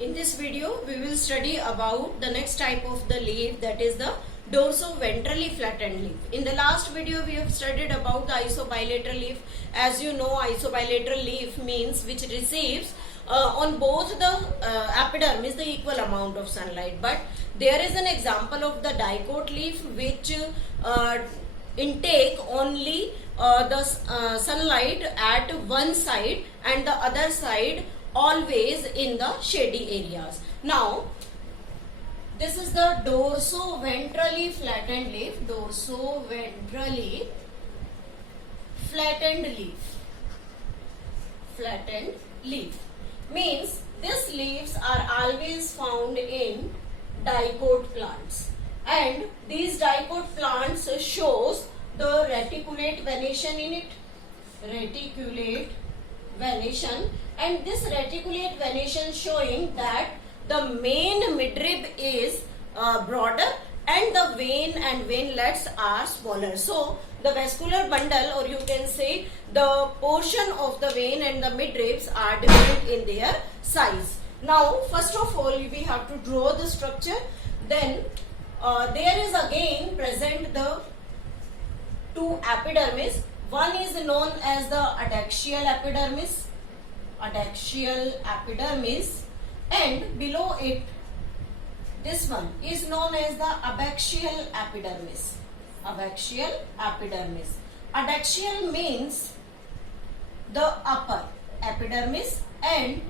In this video, we will study about the next type of the leaf, that is the dorso-ventrally flattened leaf. In the last video, we have studied about the isobilateral leaf. As you know, isobilateral leaf means which receives on both the epidermis the equal amount of sunlight. But there is an example of the dicot leaf which intake only the sunlight at one side and the other side always in the shady areas. Now, this is the dorso-ventrally flattened leaf. Dorso-ventrally flattened leaf. Flattened leaf means these leaves are always found in dicot plants, and these dicot plants shows the reticulate venation in it. Reticulate venation, and this reticulate venation showing that the main midrib is broader and the vein and veinlets are smaller. So the vascular bundle, or you can say the portion of the vein and the midribs, are different in their size. Now, first of all, we have to draw the structure. Then there is again present the two epidermis. One is known as the adaxial epidermis. Adaxial epidermis, and below it, this one is known as the abaxial epidermis. Abaxial epidermis. Adaxial means the upper epidermis and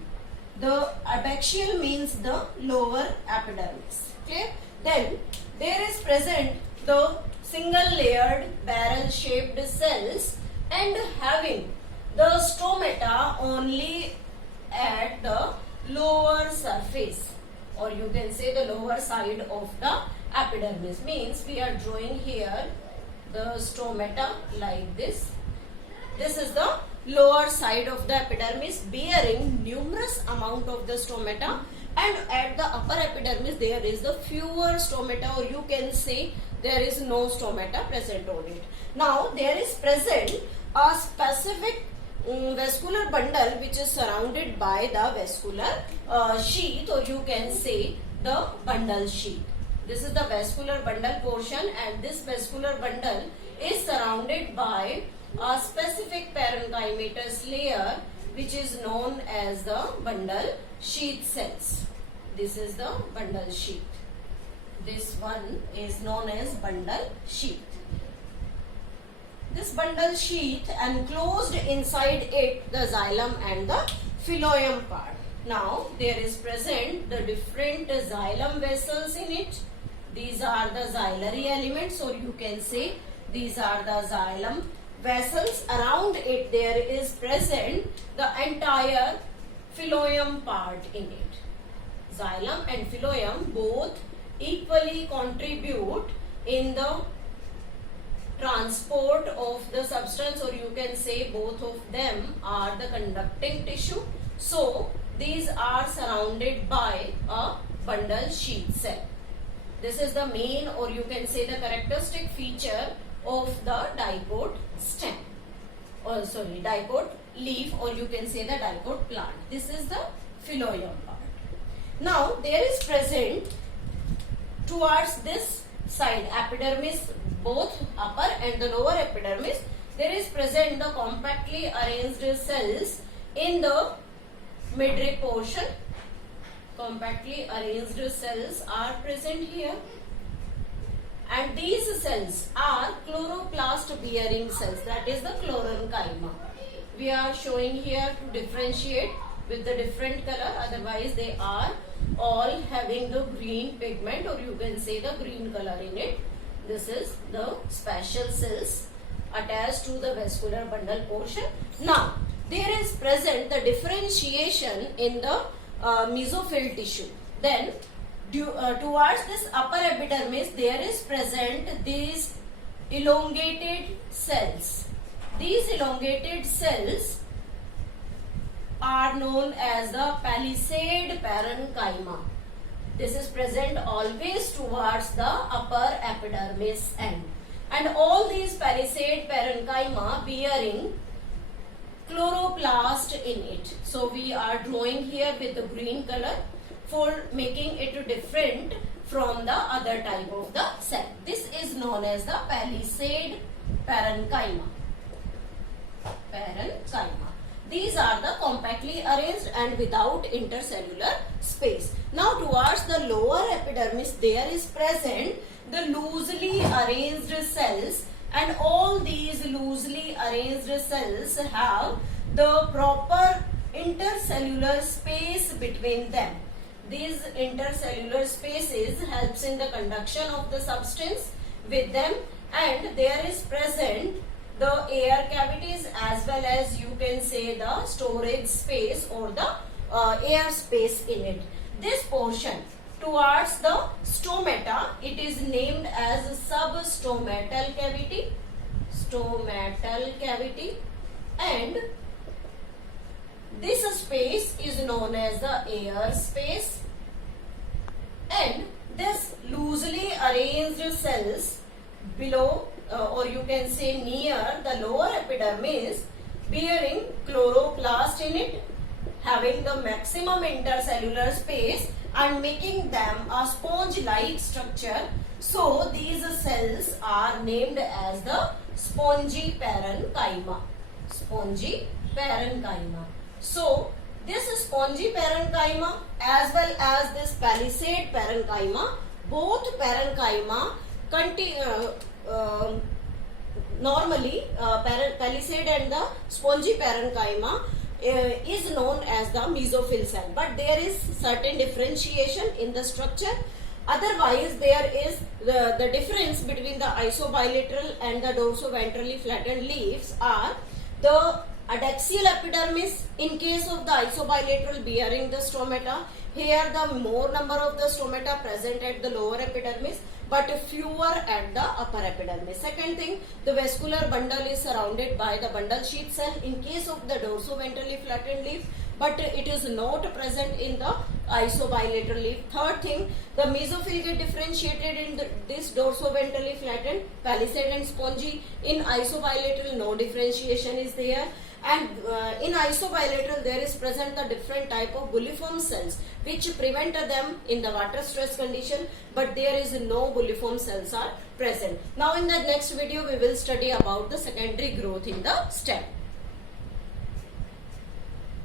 the abaxial means the lower epidermis. Okay. Then there is present the single layered barrel shaped cells and having the stomata only at the lower surface, or you can say the lower side of the epidermis. Means we are drawing here the stomata like this. This is the lower side of the epidermis bearing numerous amount of the stomata, and at the upper epidermis there is the fewer stomata, or you can say there is no stomata present on it. Now there is present a specific vascular bundle which is surrounded by the vascular sheath, or you can say the bundle sheath. This is the vascular bundle portion, and this vascular bundle is surrounded by a specific parenchymatous layer which is known as the bundle sheath cells. This is the bundle sheath. This one is known as bundle sheath. This bundle sheath enclosed inside it the xylem and the phloem part. Now there is present the different xylem vessels in it. These are the xylary elements, or you can say these are the xylem vessels. Around it there is present the entire phloem part in it. Xylem and phloem both equally contribute in the transport of the substance, or you can say both of them are the conducting tissue. So these are surrounded by a bundle sheath cell. This is the main, or you can say the characteristic feature of the dicot stem, or sorry, dicot leaf, or you can say the dicot plant. This is the phloem part. Now there is present towards this side epidermis, both upper and the lower epidermis, there is present the compactly arranged cells in the midrib portion. Compactly arranged cells are present here, and these cells are chloroplast bearing cells, that is the chlorenchyma. We are showing here to differentiate with the different color, otherwise they are all having the green pigment, or you can say the green color in it. This is the special cells attached to the vascular bundle portion. Now there is present the differentiation in the mesophyll tissue. Then towards this upper epidermis there is present these elongated cells. These elongated cells are known as the palisade parenchyma. This is present always towards the upper epidermis end, and all these palisade parenchyma bearing chloroplast in it. So we are drawing here with the green color for making it different from the other type of the cell. This is known as the palisade parenchyma. Parenchyma. These are the compactly arranged and without intercellular space. Now towards the lower epidermis there is present the loosely arranged cells, and all these loosely arranged cells have the proper intercellular space between them. These intercellular spaces helps in the conduction of the substance with them, and there is present the air cavities as well as you can say the storage space or the air space in it. This portion towards the stomata, it is named as substomatal cavity, stomatal cavity, and this space is known as the air space, and this loosely arranged cells below or you can say near the lower epidermis bearing chloroplast in it, having the maximum intercellular space and making them a sponge-like structure. So these cells are named as the spongy parenchyma. Spongy parenchyma. So this spongy parenchyma as well as this palisade parenchyma, both parenchyma normally palisade and the spongy parenchyma is known as the mesophyll cell, but there is certain differentiation in the structure. Otherwise there is the difference between the isobilateral and the dorsoventrally flattened leaves are the adaxial epidermis in case of the isobilateral bearing the stomata. Here the more number of the stomata present at the lower epidermis but fewer at the upper epidermis. Second thing, the vascular bundle is surrounded by the bundle sheath cell in case of the dorsoventrally flattened leaf, but it is not present in the isobilateral leaf. Third thing, the mesophyll get differentiated in this dorsoventrally flattened, palisade and spongy. In isobilateral no differentiation is there, and in isobilateral there is present the different type of bulliform cells which prevent them in the water stress condition, but there is no bulliform cells are present. Now in the next video we will study about the secondary growth in the stem.